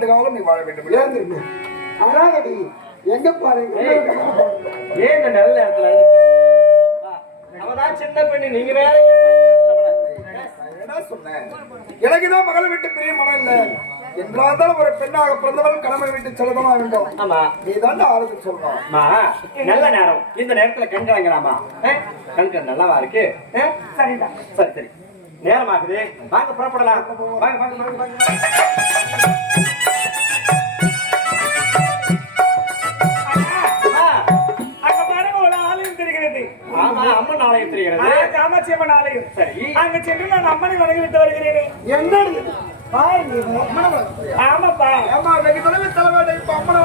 பல்லாண்டு காலம் நீ வாழ வேண்டும். ஏந்திருங்க அழாதடி. எங்க பாருங்க ஏன் இந்த நல்ல நேரத்துல அவதான் சின்ன பெண்ணு. நீங்க வேற எனக்குதான் மகளை விட்டு பெரிய மனம் இல்ல. என்றால்தான் ஒரு பெண்ணாக பிறந்தவள் கடமை விட்டு செல்லதான் வேண்டும். ஆமா. நீ தான் ஆளுக்கு சொல்லணும் நல்ல நேரம். இந்த நேரத்துல கண் கலங்கலாமா கண்கள் நல்லாவா இருக்கு? சரிதான் சரி சரி. நேரமாகுது வாங்க புறப்படலாம். வாங்க வாங்க வாங்க வாங்க. அம்மன் ஆலயம் தெரிகிறது காமாட்சி அம்மன் ஆலயம் சரி. அங்க சென்று நான் அம்மனை வணங்கி விட்டு வருகிறேன் நீ. ஆமாப்பா. ஏம்மா, வெகு தொலைவில் செல்ல வேண்டும். இப்ப அம்மனை.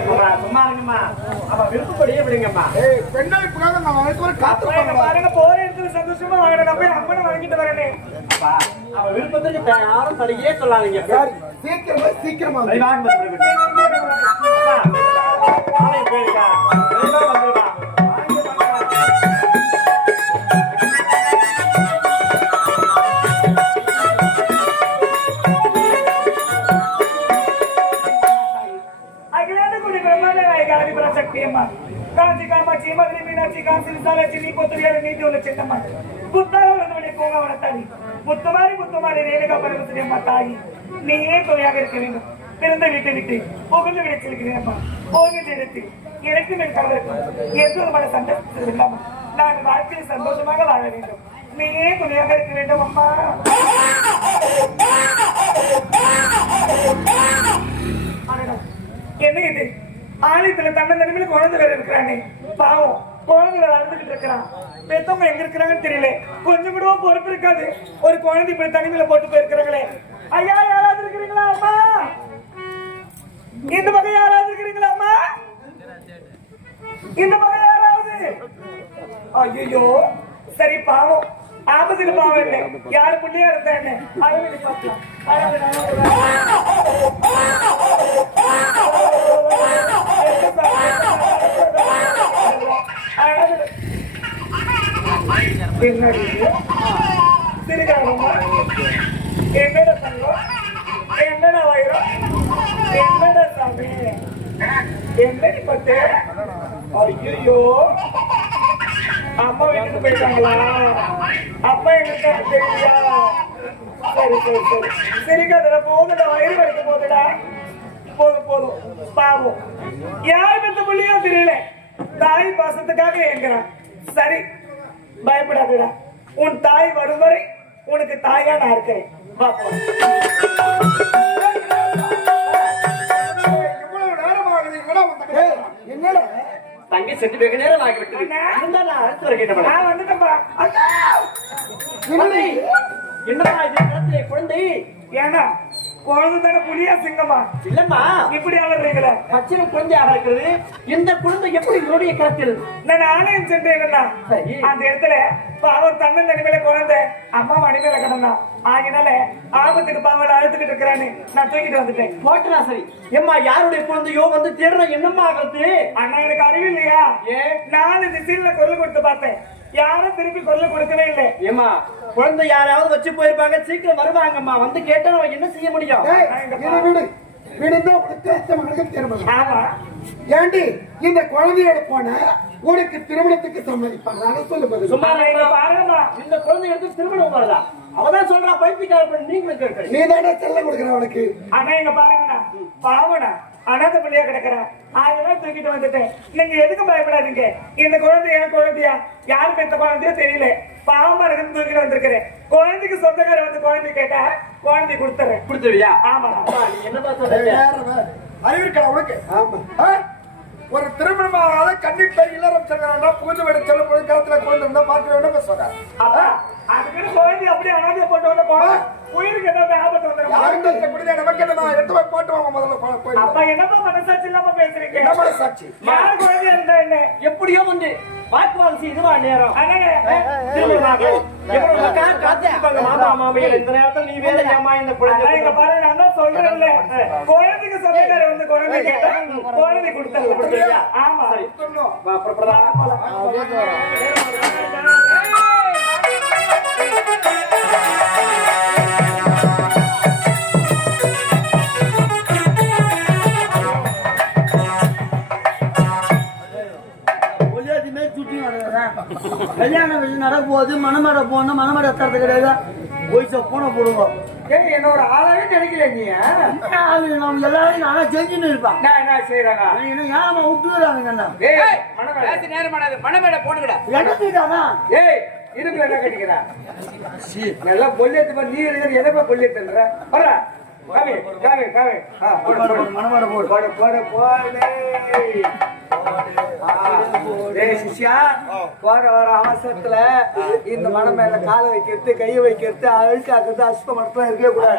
அம்மா, சும்மா இருங்கம்மா அவ விருப்பப்படியே விடுங்கம்மா. ஏய், பெண்ணழைப்புக்காக நான் வரை. பாருங்க போற இடத்துல சந்தோஷமா வாங்க. நான் போய் அம்மனை வணங்கிட்டு வரேனே. அப்பா, அவ விருப்பத்துக்கு யாரும் தடையே சொல்லாதீங்க. சீக்கிரமா சீக்கிரமா வாங்க ஆலயம் போயிருக்கா காசி விசாலாட்சி நீ கொத்துரியாத நீதி உள்ள சின்னம்மா புத்தாக உள்ளவனை போங்க அவனை தாடி முத்துமாரி ரேணுகா பரமசுரி அம்மா தாயி. நீயே துணையாக இருக்க வேண்டும். பிறந்த வீட்டை விட்டு புகழ்ந்து விடைச்சிருக்கிறேன் அம்மா போகின்ற இடத்தில் எனக்கு மேல் கவலைக்கும் எந்த ஒரு சந்தோஷம் இல்லாமல் நான் வாழ்க்கையில் சந்தோஷமாக வாழ வேண்டும். நீயே துணையாக இருக்க வேண்டும் அம்மா. என்ன இது? ஆலயத்துல தன்ன நிலைமையில குழந்தை வேற இருக்கிறானே. பாவம். குழந்தை வேற இருக்கிறான். பெத்தவங்க எங்க இருக்கிறாங்கன்னு தெரியல. கொஞ்சம் கூட பொறுப்பு இருக்காது. ஒரு குழந்தை இப்படி தனிமையில போட்டு போயிருக்கிறாங்களே. ஐயா யாராவது இருக்கிறீங்களா அம்மா? இந்த பக்கம் யாராவது இருக்கிறீங்களா அம்மா? இந்த பக்கம் யாராவது? ஐயோ சரி பாவம். ஆபத்துல பாவம் இல்லை. யாரு புள்ளியா இருந்தா என்ன? பார்க்கலாம். அழகு என்னடி சிறுகாரமா என்னடா தங்கம் என்னடா வயிறம் சாமி என்னடி பட்டு ஐயோ அம்மா வீட்டுக்கு போயிட்டாங்களா அப்பா எங்க இருக்காரு சரி சரி சரி சிரிக்காதடா போதுடா வயிறு வரைக்க போதுடா போதும் போதும் பாவம் யார் பெத்த புள்ளியோ தெரியல தாய் பாசத்துக்காக ஏங்குறான் சரி பயப்படாதடா. உன் தாய் வரும் வரை உனக்கு தாயா நான் இருக்கிறேன். என்னடா தங்கை சென்று வெகு நேரம் ஆகிவிட்டது? அண்ணா. இருந்தா நான்! குழந்தை என்னடா இது? குழந்தை. ஏன்னா குழந்தை தானே புலியா சிங்கமா? இல்லம்மா. இப்படி அலறீங்களே? பச்சின குழந்தையாக இருக்கிறது? இந்த குழந்தை எப்படி என்னுடைய கரத்தில் நான் ஆலயம் சென்றேன்னா. அந்த இடத்துல பாவம் தன்னன் தனிமையில குழந்தை அம்மா மடிமையில கிடந்தான் ஆகினால ஆபத்துக்கு பாவம் அழுத்துக்கிட்டு இருக்கிறான்னு நான் தூக்கிட்டு வந்துட்டேன். போட்டுனா சரி. யாருடைய குழந்தையோ வந்து தேடுற? என்னம்மா ஆகிறது? அண்ணா எனக்கு நாலு திசையில குரல் கொடுத்து பார்த்தேன். யாரும் திருப்பி குரல் கொடுக்கவே இல்லை. ஏம்மா குழந்தை யாராவது வச்சு போயிருப்பாங்க சீக்கிரம் வருவாங்கம்மா. வந்து கேட்டா நம்ம என்ன செய்ய முடியும்? விடு. விடுந்தா உனக்கு திருமணம். ஆமா ஏண்டி இந்த குழந்தையோட போன உனக்கு திருமணத்துக்கு சம்மதிப்பாங்க. சொல்லு சும்மா ஆனா இந்த குழந்தை எடுத்து திருமணம் வருதா அவதான் சொல்றா பைத்தியக்கார நீங்களும் நீ தானே செல்ல கொடுக்குற அவனுக்கு. அண்ணா இங்க பாருங்கண்ணா. பாவனா அனாத பிள்ளையா கிடக்குறா. அதெல்லாம் தூக்கிட்டு வந்துட்டேன். நீங்க எதுக்கு பயப்படாதீங்க. இந்த குழந்தை என் குழந்தையா? யார் பெத்த குழந்தையோ தெரியல. பாவமா இருக்குன்னு தூக்கிட்டு வந்திருக்கிறேன். குழந்தைக்கு சொந்தக்கார வந்து குழந்தை கேட்டா குழந்தை கொடுத்துறேன். கொடுத்துருவியா? ஆமா. என்னப்பா சொல்றீங்க வேற வேற. அறிவு இருக்கா உனக்கு? ஆமா? ஒரு திருமணமாக கண்டிப்பா இல்லறம் செல்கிறான்னா புகுந்து விட செல்லும் பொழுது கருத்துல குழந்தை இருந்தா பார்த்து வேணும் பேசுவாங்க அப்பா அதுக்குன்னு குழந்தை அப்படியே அனாதையா போட்டு வந்த குழந்தை உயிருக்கு ஏதாவது ஆபத்து வந்துடும் நமக்கு என்னமா எடுத்து போய் போட்டு வாங்க முதல்ல அப்பா என்னப்பா மனசாட்சி இல்லாம பேசுறீங்க என்ன சாட்சி யார் குழந்தையா இருந்தா என்ன எப்படியோ வந்து வாக்குவாதம் செய்துவா நேரம் மாமா மாமியார் இந்த நேரத்துல நீ வேற ஏமா இந்த குழந்தை பாருங்க நான் தான் சொல்றேன்ல குழந்தைக்கு சொந்தக்கார வந்து குழந்தை கேட்டா குழந்தை கொடுத்தல ஆமா கொடுத்துடணும். கல்யாணம் விஷயம் நடக்கும்போது மணமேடை போகணும் மணமேடை எத்தறது கிடையாது. போய்ச்ச பூனை போடுவோம். ஏய், என்ன ஒரு ஆளாவே நினைக்கல நீ ஆ? அது நம்ம எல்லாரும் நானா செஞ்சுன்னு இருப்பான் நான் என்ன செய்யறாங்க இன்னும் ஏமா விட்டுறாங்க என்ன? ஏய் மனமே பேசி நேரமானது மணமேடை போனுங்கடா இடத்துக்கானா ஏய் இதுக்கு என்ன கட்டிக்கிற? நல்லா பொல்லியத்து நீ இருக்கிற எதை போய் பொல்லியத்துன்ற வர காமி காமி ஆ போடு போடு. போடு போடு போடு. போற வர அவசரத்துல இந்த மனம் மேல காலை வைக்கிறது கையை வைக்கிறது அழுக்காக்குறது அசுத்தம் மட்டும் இருக்கவே கூடாது.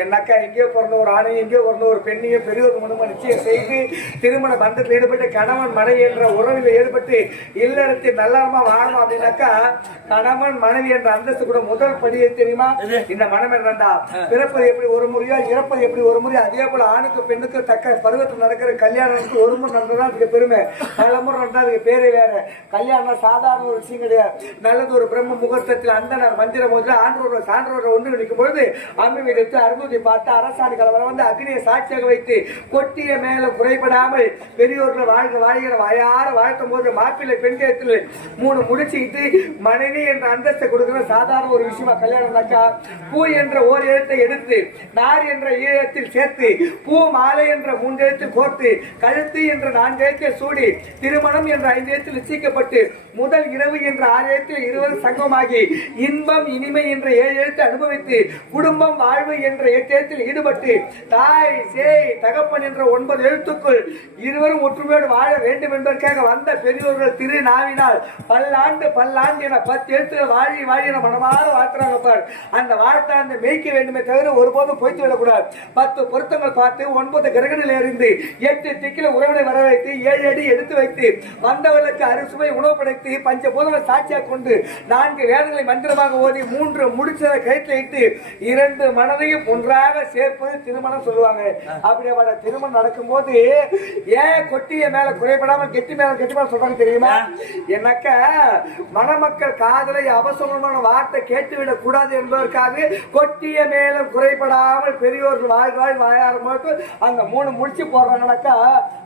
என்னக்கா எங்கேயோ பிறந்த ஒரு ஆணையும் எங்கேயோ பிறந்த ஒரு பெண்ணையும் பெரியவர் மனம் நிச்சயம் செய்து திருமண பந்தத்தில் ஈடுபட்டு கணவன் மனைவி என்ற உறவில் ஈடுபட்டு இல்லறத்தில் நல்லறமா வாழணும் அப்படின்னாக்கா கணவன் மனைவி என்ற அந்தஸ்து கூட முதல் படியே தெரியுமா? இந்த மனம் என்னண்டா பிறப்பது எப்படி ஒரு முறையோ இறப்பது எப்படி ஒரு முறையோ அதே போல ஆணுக்கு பெண்ணுக்கு தக்க பருவத்தில் நடக்கிற கல்யாணத்துக்கு ஒரு முறை நடந்ததா அதுக்கு பெருமை. பல முறை நடந்தா அதுக்கு பேரே வேற. கல்யாணம் சாதாரண ஒரு விஷயம் கிடையாது. நல்லது ஒரு பிரம்ம முகூர்த்தத்தில் அந்த மந்திர முதல்ல ஆண்டோட சான்றோட ஒன்று நிற்கும் பொழுது அம்மை வைத்து அறுநூத்தி பார்த்து அரசாணி கலவரம் வந்து அக்னியை சாட்சியாக வைத்து கொட்டிய மேல குறைபடாமல் பெரியோர்கள் வாழ்க வாழ்கிற வாயார வாழ்த்தும் போது மாப்பிள்ளை பெண் தேயத்தில் மூணு முடிச்சுக்கிட்டு மனைவி என்ற அந்தஸ்தை கொடுக்கிற சாதாரண ஒரு விஷயமா கல்யாணம் நடக்கா பூ என்ற ஓர் எழுத்தை எடுத்து நார் என்ற ஈழத்தில் சேர்த்து பூ மாலை என்ற மூன்று எழுத்து கோர்த்து கழுத்து என்ற நான்கு எழுத்து சூடி திருமணம் என்ற ஐந்து நிச்சயிக்கப்பட்டு முதல் இரவு என்ற ஆறு எழுத்தில் இருவர் சங்கமாகி இன்பம் இனிமை என்ற ஏழு எழுத்து அனுபவித்து குடும்பம் வாழ்வு என்ற எட்டு எழுத்தில் ஈடுபட்டு தாய் சேய் தகப்பன் என்ற ஒன்பது எழுத்துக்குள் இருவரும் ஒற்றுமையோடு வாழ வேண்டும் என்பதற்காக வந்த பெரியோர்கள் திரு நாவினால் பல்லாண்டு பல்லாண்டு என பத்து எழுத்துக்கள் வாழி வாழி என மனமாற வாழ்த்துறாங்க பார். அந்த வாழ்த்தை அந்த மேய்க்க வேண்டுமே தவிர ஒருபோதும் பொய்த்து விடக்கூடாது. பத்து பொருத்தங்கள் பார்த்து ஒன்பது கிரகங்களில் இருந்து எட்டு திக்கில உறவினை வரவழைத்து ஏழு அடி எடுத்து வைத்து வந்தவர்களுக்கு அறுசுவை உணவு படைத்து பஞ்சபூதங்கள் சாட்சியாக கொண்டு நான்கு வேதங்களை மந்திரமாக ஓதி மூன்று முடிச்சதை கயிற்றில் இட்டு இரண்டு மனதையும் ஒன்றாக சேர்ப்பது திருமணம் சொல்லுவாங்க. அப்படிப்பட்ட திருமணம் நடக்கும்போது ஏன் கொட்டிய மேல குறைபடாம கெட்டி மேல கெட்டி மேல சொல்றாங்க தெரியுமா? என்னக்க மணமக்கள் காதலை அவசரமான வார்த்தை கேட்டுவிடக் கூடாது என்பதற்காக கொட்டிய மேலும் குறைபடாமல் பெரியோர்கள் வாழ் வாழ் வாயாரும் போது அந்த மூணு முடிச்சு போடுறாங்கனாக்கா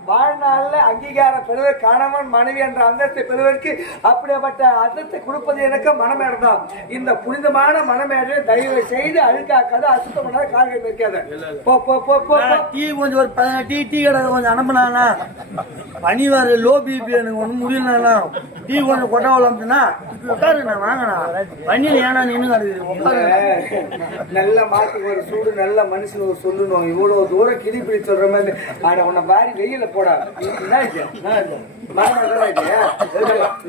வாழ்நாள்ல அங்கீகாரம் பெறுவது கணவன் மனைவி என்ற அந்தஸ்தை பெறுவதற்கு அப்படிப்பட்ட அந்தஸ்தை கொடுப்பது எனக்கு மனமேடு தான் இந்த புனிதமான மனமேடு தயவு செய்து அழுக்காக்காத அசுத்தம் பண்ணாத காரியம் இருக்காது. போ போ போ. டீ கொஞ்சம் ஒரு டீ டீ கடை கொஞ்சம் அனுப்பினானா பனி வர லோ பிபி எனக்கு ஒன்றும் முடியலண்ணா டீ கொஞ்சம் கொட்டை விளாம்புனா உட்காரு நான் வாங்கண்ணா. பனியில் ஏன்னா நின்று கிடக்குது? உட்காரு நல்ல மாட்டுக்கு ஒரு சூடு நல்ல மனுஷன் ஒரு சொல்லணும். இவ்வளவு தூரம் கிளி பிடி சொல்ற மாதிரி ஆட உன்னை பாரி வெயில போடா. என்ன இது? என்ன இது?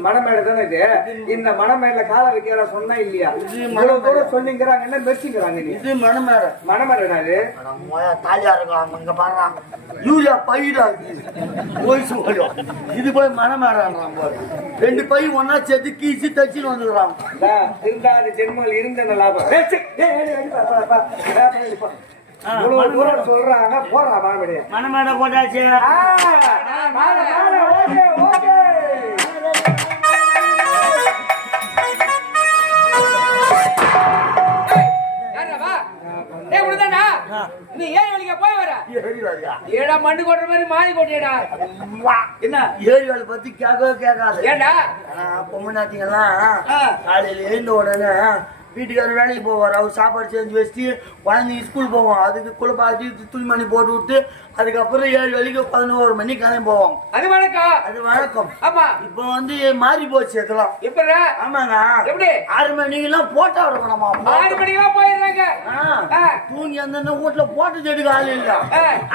மணமேடை தானே இது? இந்த மணமேடல கால வைக்கிற சொன்னா இல்லையா? இவ்வளவு தூரம் சொல்லிங்கிறாங்க என்ன மெச்சிக்கிறாங்க நீ? இது மணமேடை மணமேடா இது? தாலியா இருக்கும் இங்க பாருறான் யூரியா பைடா போய் சொல்லும் இது போய் பாரு. ரெண்டு பை ஒன்னா சேர்த்து கீச்சு தச்சுன்னு வந்துடுறான். இருந்தாத ஜென்மங்கள் இருந்த லாபம். சொல்றாங்க போறா மாமடி மணமேடை போட்டாச்சு. நீ ஏன் வழிக்க போய் வர? ஏடா மண்ணு கொட்டுற மாதிரி மாறி கொட்டியடா. என்ன? ஏரி வேலை பத்தி கேட்கவே கேட்காது. ஏண்டா? பொம்மநாட்டிங்கெல்லாம் காலையில எழுந்த உடனே வீட்டுக்காரர் வேலைக்கு போவார். அவர் சாப்பாடு செஞ்சு வச்சுட்டு குழந்தைங்க ஸ்கூல் போவோம் அதுக்கு குளிப்பாட்டி துணிமணி போட்டு விட்டு அதுக்கப்புறம் ஏழு வேலைக்கு பதினோரு மணி கிளம்பி போவோம் அது வணக்கம் அது வழக்கம். ஆமா. இப்போ வந்து மாறி போச்சு இதெல்லாம். இப்ப ஆமாங்க. எப்படி? ஆறு மணிக்கெல்லாம் போட்டா இருக்கணுமா? ஆறு மணிக்கெல்லாம் போயிடுறாங்க. தூங்கி அந்த வீட்டுல போட்டு தேடுக்க ஆள் இல்ல.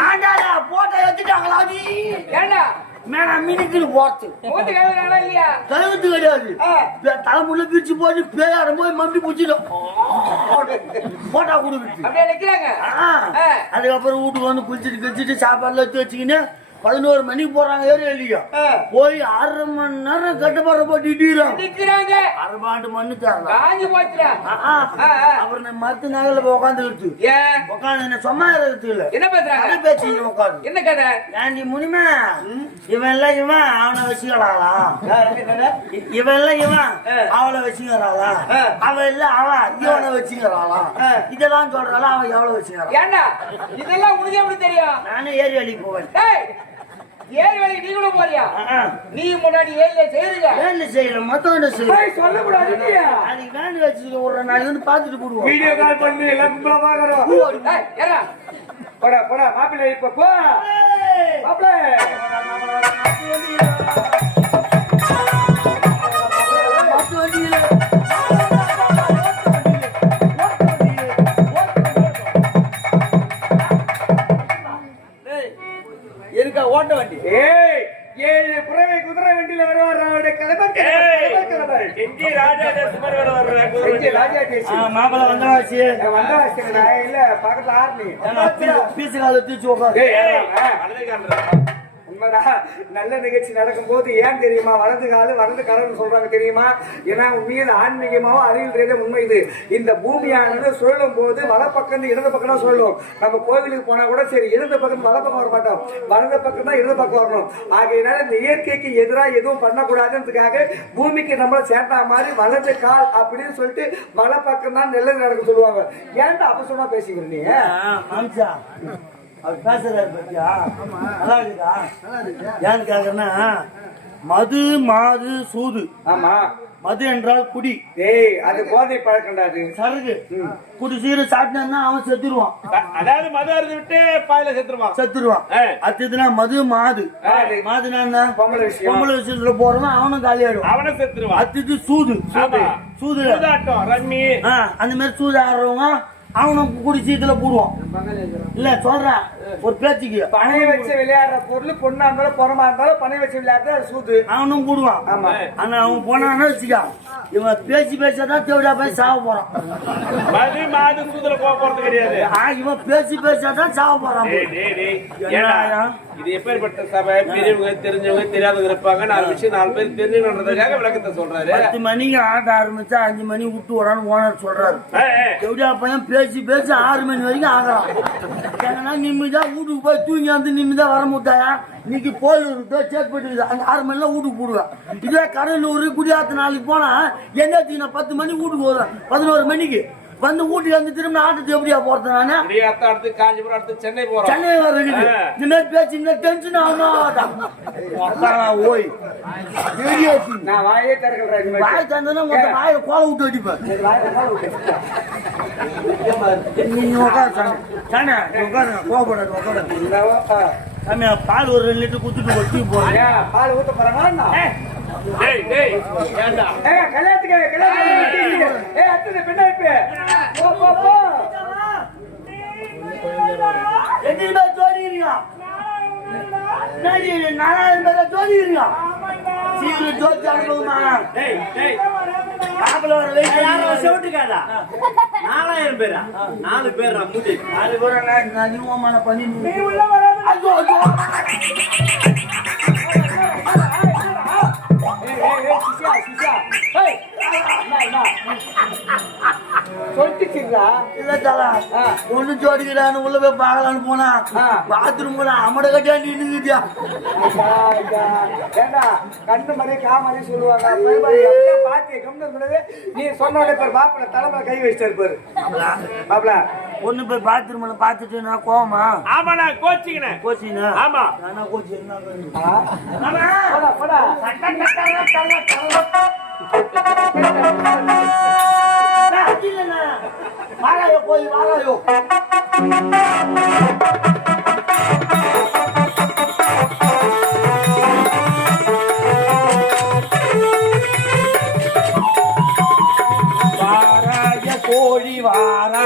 ஆண்டாடா போட்டோ எடுத்துட்டாங்களா ஏண்டா? மூத்து கழுவுறானா இல்லையா? கழுவுத்து கிடையாது. தலைமுள்ள பிரிச்சு போட்டு பேயாடும் மம்பி பிடிச்சிடும். போட்டா கொடுக்குது. அதுக்கப்புறம் வீட்டுக்கு வந்து குளிச்சுட்டு கிழிச்சிட்டு சாப்பாடுல எடுத்து வச்சுக்கின்னு பதினோரு மணிக்கு போறாங்க இல்லையா? போய் அரை மணி நேரம் கட்டுப்பாடு போட்டு இடிக்கிறாங்க அரை பாண்டு மண்ணு தரலாம். அப்புறம் நான் மரத்து நகல உட்காந்துக்கிட்டு ஏன் உட்காந்து என்ன சும்மா இருக்கிறது இல்ல என்ன பேசுறாங்க? பேச்சு உட்காந்து என்ன கதை? ஏண்டி முனிமா? இவன் எல்லாம் இவன் அவனை வச்சுக்கிறாளா? இவன் எல்லாம் இவன் அவளை வச்சுக்கிறாளா? அவன் இல்ல அவன் இவனை வச்சுக்கிறாளா? இதெல்லாம் சொல்றாளா அவன் எவ்வளவு வச்சுக்கிறான்? ஏண்டா? இதெல்லாம் உனக்கு எப்படி தெரியும்? நானும் ஏறி வேலைக்கு போவேன் ஏழு வேலைக்கு நீங்களும் போறியா? நீ முன்னாடி ஏழு செய்யுங்க வேலை செய்யல மத்தவன் செய்யல. சொல்லக்கூடாது இல்லையா அதுக்கு வேண்டி வச்சுக்க ஒரு நாளைக்கு வந்து பாத்துட்டு போடுவோம். வீடியோ கால் பண்ணி எல்லாம் பாக்குறோம். ஏறா. போடா போடா மாப்பிள்ளை இப்ப போ. மாப்பிள்ளை. வந்தாச்சு வந்தா வச்சுக்கடா இல்ல பக்கத்துல ஆர்மி. பீசு கால தூச்சு உட்காந்து ஏய், நல்ல நிகழ்ச்சி நடக்கும்போது ஏன் தெரியுமா? வலது காலு வலது கரன்னு சொல்றாங்க தெரியுமா? ஏன்னா உண்மையில் ஆன்மீகமாவும் அறிவியல் உண்மை இது. இந்த பூமியானது சுழலும் போது வலப்பக்கம் இடது பக்கம் தான் சொல்லும் நம்ம கோவிலுக்கு போனா கூட சரி இடது பக்கம் வலப்பக்கம் வர மாட்டோம். வலது பக்கம் தான் இடது பக்கம் வரணும். ஆகையினால இந்த இயற்கைக்கு எதிராக எதுவும் பண்ணக்கூடாதுன்றதுக்காக பூமிக்கு நம்மள சேர்த்தா மாதிரி வலது கால் அப்படின்னு சொல்லிட்டு வலப்பக்கம் பக்கம் தான் நல்லது நடக்கும் சொல்லுவாங்க. ஏன்டா அப்ப சொன்னா பேசிக்கிற நீ அவர் பேசுறாரு பத்தியா? நல்லா இருக்குதா? ஏன்னு கேக்குறேன்னா மது மாது சூது. ஆமா. மது என்றால் குடி. டேய் அது போதை பழக்கம்டா அது. சருகு. குடி சீர சாப்பிட்டான்னா அவன் செத்துருவான். அதாவது மது அருந்து விட்டு பாயில செத்துருவான். செத்துருவான். ஆ. அடுத்ததுன்னா மது மாது? மாது. மாதுனா என்ன? பொம்பளை விஷயம். பொம்பளை விஷயத்துல போறவன் அவனும் காலியாயிடும் அவனை செத்துருவான். அடுத்தது சூது. சூது. சூதாட்டம் ரம்மி. ஆ, அந்த மாதிரி சூது ஆடுறவங்க அவனும் குடி சீத்துல போடுவான் இல்ல சொல்றேன் ஒரு பேச்சுக்கு. பனைய வச்சு விளையாடுற பொருள் பொண்ணா இருந்தாலும் புறமா இருந்தாலும் பனைய வச்சு விளையாடுறது அது சூது. அவனும் போடுவான் ஆமா. ஆனா அவன் போனான்னு வச்சுக்கா. இவன் பேசி பேசாதான் தேவையா போய் சாவ போறான். மது சூதுல போக போறது கிடையாது. ஆ, இவன் பேசி பேசாதான் சாவ போறான். இது எப்பேற்பட்ட சபை? பெரியவங்க தெரிஞ்சவங்க தெரியாதவங்க இருப்பாங்க. நாலு விஷயம் நாலு பேர் தெரிஞ்சுக்கணுன்றதுக்காக விளக்கத்தை சொல்றாரு. பத்து மணிக்கு ஆட்ட ஆரம்பிச்சா அஞ்சு மணி விட்டு வரான்னு ஓனர் சொல்றாரு. எப்படியா பையன் பேசி பேசி ஆறு மணி வரைக்கும் ஆகிறான் ஏன்னா நிம்மதியா வீட்டுக்கு போய் தூங்கி வந்து நிம்மதியா வர முட்டாயா இன்னைக்கு போலூருக்கு சேட்பட்டு அங்க ஆறு மணில வீட்டுக்கு போடுவேன். இதே கடலூர் குடியாத்த நாளைக்கு போனா என்ன பத்து மணிக்கு வீட்டுக்கு வருவேன். பதினோரு மணிக்கு. வந்து வீட்டுக்கு வந்து திரும்ப ஆட்டத்துக்கு எப்படியா போறது நானு? அடுத்து அடுத்து காஞ்சிபுரம் அடுத்து சென்னை போறோம். சென்னை வர இருக்குது இந்த மாதிரி பேச்சு இந்த டென்ஷன் ஆகணும் ஓய். நான் வாயே திறக்கிறேன். வாய் தந்தனா மொத்த வாயில கோல விட்டு அடிப்பேன் நீ கோபப்படாது உட்காரு சாமி பால் ஒரு ரெண்டு லிட்டர் குத்துட்டு ஒரு டீ போறேன் ஏன், பால் ஊத்த போறாங்களா? டேய் டேய் ஏண்டா? ஏய், கல்யாணத்துக்கு கல்யாணத்துக்கு ஏய், அத்தனை பெண்ணா இப்ப. போ, போ, போ. பேர் ஜோதிக்கிறீங்க என்னடி, நாலாயிரம் பேர் ஜோதிக்கிறீங்க சீக்கிரம் ஜோதி அனுப்புமா டேய் டேய். மாப்பிள்ள வர வெயிட் செவிட்டுக்காதா நாலாயிரம் பேரா? நாலு பேர் மூடி நாலு பேர் நான் நிர்வாகமான பண்ணி நீ உள்ள வராத. ஐயோ ஐயோ இல்ல தலா ஆ. ஒண்ணு ஜோடிக்கிறான்னு உள்ள போய் பார்க்கலான்னு போனா ஆ. பாத்ரூம் போனா அமட கட்டியா நின்னுக்கிட்டியா ஐயா, ஏண்டா, கண்ணு மாதிரி காமரி சொல்லுவாங்க பெருமாள் பாத்திய கம்னு இருக்கிறது நீ சொன்ன பாரு மாப்பிள்ள தலைமையில கை வச்சிட்டாரு பாரு மாப்பிள்ள ஒண்ணு போய் பாத்ரூம்ல பாத்துட்டு நான் கோவமா? ஆமா நான் கோச்சிக்கினேன். கோச்சினா ஆமா. நானா கோச்சி என்ன போடா போடா. வாராயோ போய் வாராயோ. வாராய கோழி வாராயோ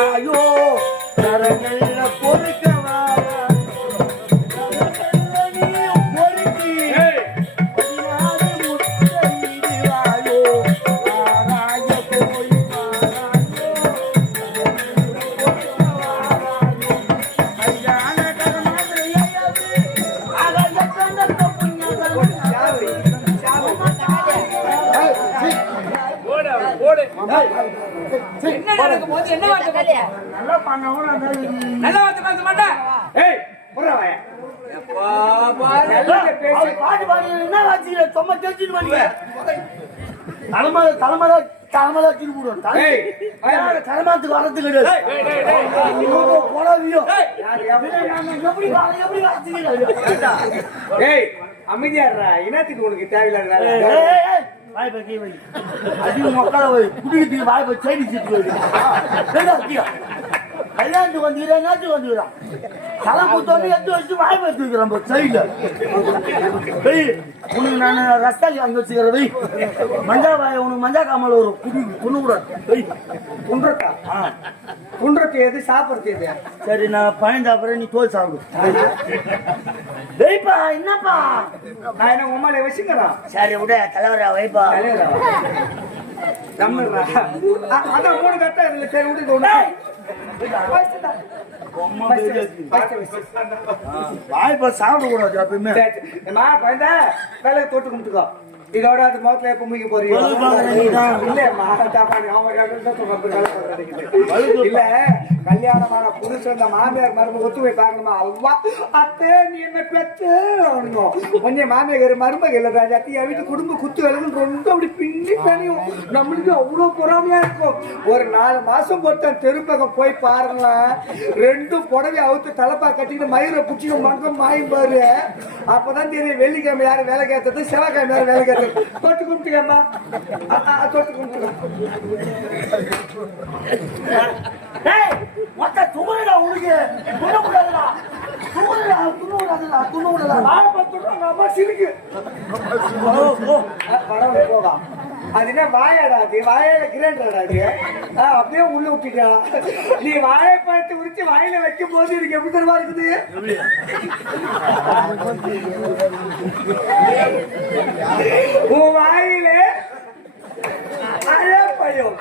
பேச மாட்டேன் ஏய் பாட்டு பாடி என்ன வச்சுக்கிற சும்மா தெரிஞ்சுட்டு தலைமை தலைமை தலைமாத்துக்கு வரது கிடையாது. அமைதியாடுறா. உனக்கு தேவையில்லாத வேலை. ஏய், ஏய், ஏய், வாய் பத்தி வை. அதிகம் மக்களை. குடிக்கிறதுக்கு வாய் பத்தி சைடு சீட்டு வை. ஏண்டா, அதிகம். கல்யாணத்துக்கு வந்துக்கிறேன் என்னத்துக்கு வந்துக்கிறான் தலை குத்தோன்னு எடுத்து வச்சு வாய் பத்தி வைக்கிறான் சைடுல வெய் உனக்கு நான் ரஸ்தாலி வாங்கி வச்சுக்கிறேன் வெய் மஞ்சா வாய் உனக்கு மஞ்சா காமல் வரும் குடி துண்ணு கூடாது வெய் குன்றக்கா? குன்றக்கு எது சாப்பிடுறது எது? சரி நான் பயன் சாப்பிட்றேன் நீ தோல் சாப்பிடு. வெய்ப்பா என்னப்பா? நான் என்ன உமாலே வச்சுக்கிறேன்? சரி விட தலைவரா வைப்பா. அதான் மூணு கட்டா இதுல சரி ஒண்ணு. வாய்ப்பா சாப்பிடக்கூடாது எப்பயுமே ஏமா குழந்தை வேலையை தொட்டு கும்பிட்டுக்கோ இதோட அது முகத்துல எப்ப முடிக்க போறீங்க இல்ல பார்க்கற நீதான். இல்லம்மா தாப்பாடி இல்ல கல்யாணமான புதுசு இந்த மாமியார் மருமக ஒத்து போய் பார்க்கணுமா அவ்வா அத்தே நீ என்ன பெத்து? உன்னை மாமியார் மருமக இல்லை ராஜா. என் வீட்டு குடும்ப குத்து வேலைகள் ரொம்ப அப்படி பின்னி தனியும் நம்மளுக்கு அவ்வளோ பொறாமையா இருக்கும். ஒரு நாலு மாசம் பொறுத்த தெருப்பக்கம் போய் பாருங்களேன் ரெண்டும் புடவை அவுத்து தலைப்பா கட்டிக்கிட்டு மயிரை புடிச்சிட்டு மங்கம் மாயும் பாரு. அப்பதான் தெரியும் வெள்ளிக்கிழமை யாரும் வேலை கேட்டது செவ்வாய்க்கிழமை யாரும் வேலை கேட்டது. தொட்டு கும்பிட்டுக்கம்மா. தொட்டு கும்பிட்டுக்கோ டேய் மொத்த துணுடா உனக்கு. துணக்கூடாதுடா துணுடா துணுடாதுடா துணுடா வாழைப்பழம் அம்மா சிரிக்கு. போகா அது என்ன வாயாடா அது? வாயால கிரேண்டடா அது? அப்படியே உள்ள விட்டுட்டா. நீ வாழைப்பழத்தை உரிச்சு வாயில வைக்கும் போது எனக்கு எப்படி தெரியுமா இருக்குது? உன் வாயில அழப்பயம்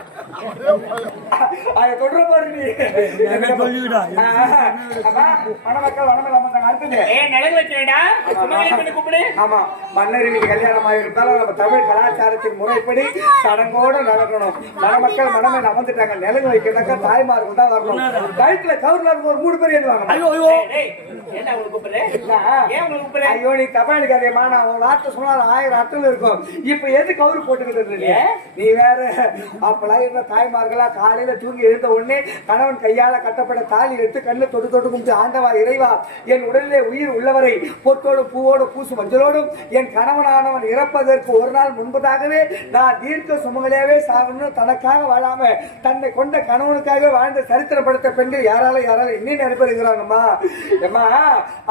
அதை தொடர பாரு நீ. என்ன சொல்லிவிடா மணமக்கள் வனமல் அம்மன் அடுத்தது வச்சுடா கூப்பிடு. ஆமா மன்னர் வீட்டு கல்யாணம் ஆகியிருந்தாலும் நம்ம தமிழ் கலாச்சாரத்தின் முறைப்படி சடங்கோட நடக்கணும். மணமக்கள் மனமே அமர்ந்துட்டாங்க நிலங்கு வைக்கிறதாக்கா தாய்மார்கள் தான் வரணும். கழுத்துல கவுர்ல ஒரு மூணு பேர் எழுதுவாங்க ஐயோ நீ தப்பா எடுக்காதேம்மா நான் ஒரு வார்த்தை சொன்னா ஆயிரம் அர்த்தம் இருக்கும். இப்ப எது கவுரு போட்டுக்கிட்டு நீ நீ வேற அப்பெல்லாம் இருந்த தாய்மார்களா காலையில தூங்கி எழுந்த உடனே கணவன் கையால கட்டப்பட்ட தாலி எடுத்து கண்ணு தொட்டு தொட்டு கும்பிட்டு ஆண்டவா இறைவா என் உடலிலே உயிர் உள்ளவரை பொட்டோடு பூவோடு பூசு மஞ்சளோடும் என் கணவனானவன் இறப்பதற்கு ஒரு நாள் முன்பதாகவே நான் தீர்க்க சுமங்களையாவே சாகணும்னு தனக்காக வாழாம தன்னை கொண்ட கணவனுக்காக வாழ்ந்த சரித்திரப்படுத்த பெண்கள் யாரால யாரால இன்னும் நினைப்பிருக்கிறாங்கம்மா ஏமா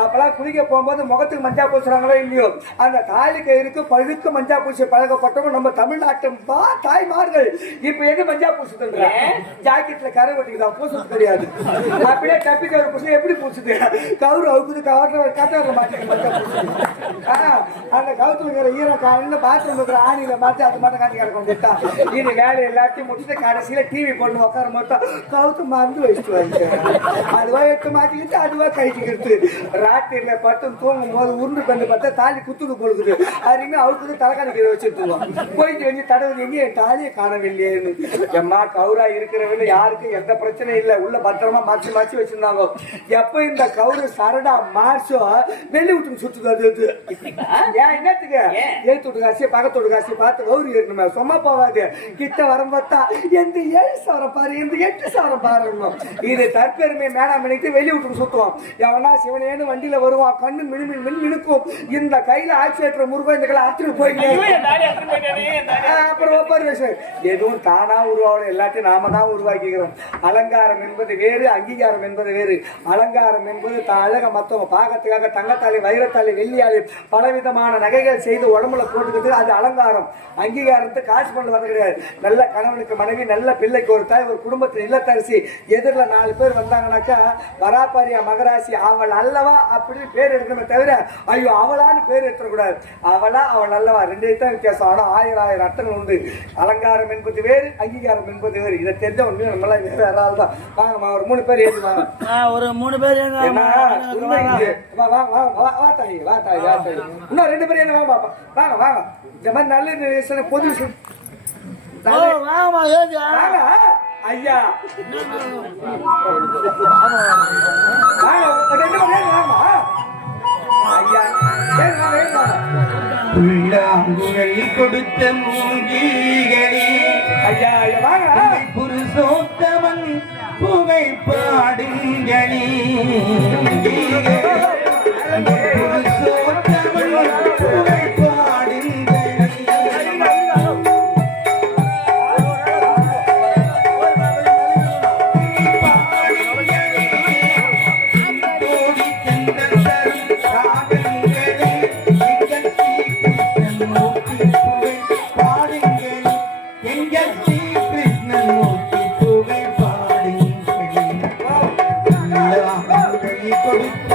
அப்பெல்லாம் குளிக்க போகும்போது முகத்துக்கு மஞ்சா பூசுறாங்களோ இல்லையோ? அந்த தாலி கயிறுக்கு பழுக்கு மஞ்சா பூசி பழகப்பட்டவங்க நம்ம தமிழ்நாட்டு பா தாய்மார்கள். இப்ப எது மஞ்சா பூசுதுன்ற ஜாக்கெட்ல கரை ஒட்டிக்குதான் பூசது கிடையாது அப்படியே கப்பி கவர் பூசி எப்படி பூசுது கவுரு அவுக்குது கவர்ல கட்டவங்க மாட்டேங்க அந்த கவுத்துல இருக்கிற ஈரம் காலையில பாத்ரூம் இருக்கிற ஆணியில மாத்தி அது மட்டும் காட்டி கிடக்கும் விட்டா இது வேலை எல்லாத்தையும் முடிச்சுட்டு கடைசியில டிவி போட்டு உட்கார மட்டும் கவுத்து மறந்து வச்சுட்டு வந்து அதுவா எடுத்து மாத்திக்கிட்டு அதுவா கழிச்சுக்கிறது ராத்திரில பட்டு தூங்கும் போது உருண்டு பண்ணி பார்த்தா தாலி குத்துக்கு கொடுக்குது அதுமே அவுக்குது தலைக்காணி கீழே வச்சுட்டு போயிட்டு வந்து தடவை எங்கேயும் என் தாலியை காணவில்லையேன்னு. எம்மா கவுரா இருக்கிறவங்க யாருக்கும் எந்த பிரச்சனையும் இல்லை. உள்ள பத்திரமா மாற்றி மாற்றி வச்சிருந்தாங்க. எப்ப இந்த கவுரு சரடா மார்ச்சோ வெளி விட்டு சுத்துது அது ஏன் என்னத்துக்கு? எழுத்துட்டு காசி பக்கத்தோடு காசி பார்த்து கௌரி இருக்கணுமே சும்மா போவாது. கிட்ட வரும் பார்த்தா எந்த ஏழு சவரம் பாரு எந்த எட்டு சவரம் பாருங்க இது தற்பெருமை மேடம் நினைத்து வெளிய விட்டு சுத்துவோம். எவனா சிவனேன்னு வண்டியில வருவான். கண்ணு மினு மினு மினு மினுக்கும். இந்த கையில ஆட்சி முருகன் இந்த கையில அத்துட்டு ஆஹ் அப்புறம் எதுவும் தானா உருவாகணும் எல்லாத்தையும் நாம தான் உருவாக்கிக்கிறோம் அலங்காரம் என்பது வேறு அங்கீகாரம் என்பது வேறு. அலங்காரம் என்பது தான் அழக மத்தவங்க பாகத்துக்காக தங்கத்தாலி வைரத்தாலி வெள்ளியாலி பலவிதமான நகைகள் செய்து உடம்புல போட்டுக்கிட்டு அது அலங்காரம். அங்கீகாரத்தை காசு பண்ண வர கிடையாது. நல்ல கணவனுக்கு மனைவி நல்ல பிள்ளைக்கு ஒரு தாய் ஒரு குடும்பத்தில் இல்லத்தரசி. எதிரில் நாலு பேர் வந்தாங்கனாக்கா வராப்பாரியா மகராசி அவள் அல்லவா அப்படின்னு பேர் எடுக்கணுமே தவிர ஐயோ அவளான்னு பேர் எடுத்துடக்கூடாது. அவளா அவள் அல்லவா? ரெண்டே தான் வித்தியாசம். ஆனால் ஆயிரம் ஆயிரம் அர்த்தங்கள் உண்டு. அலங்காரம் என்பது வேறு அங்கீகாரம் என்பது வேறு. இதை எனக்கு தெரிஞ்ச உண்மையை நம்மளாம் வேற ஆள் தான். ஒரு மூணு பேர் ஏற்றுவாங்க ஒரு மூணு பேர் வா வா வா வா தாயி வா தாயி வா இன்னும் ரெண்டு பேர் என்ன வாங்க வாங்க வாங்க. நல்ல பொது விஷயம். வாங்கம்மா ஏது ஐயா. ரெண்டு ஐயா கொடுத்த மூங்கீகளே ஐயா வாங்க. சோத்தவன் புகைப்பாடுகளே করি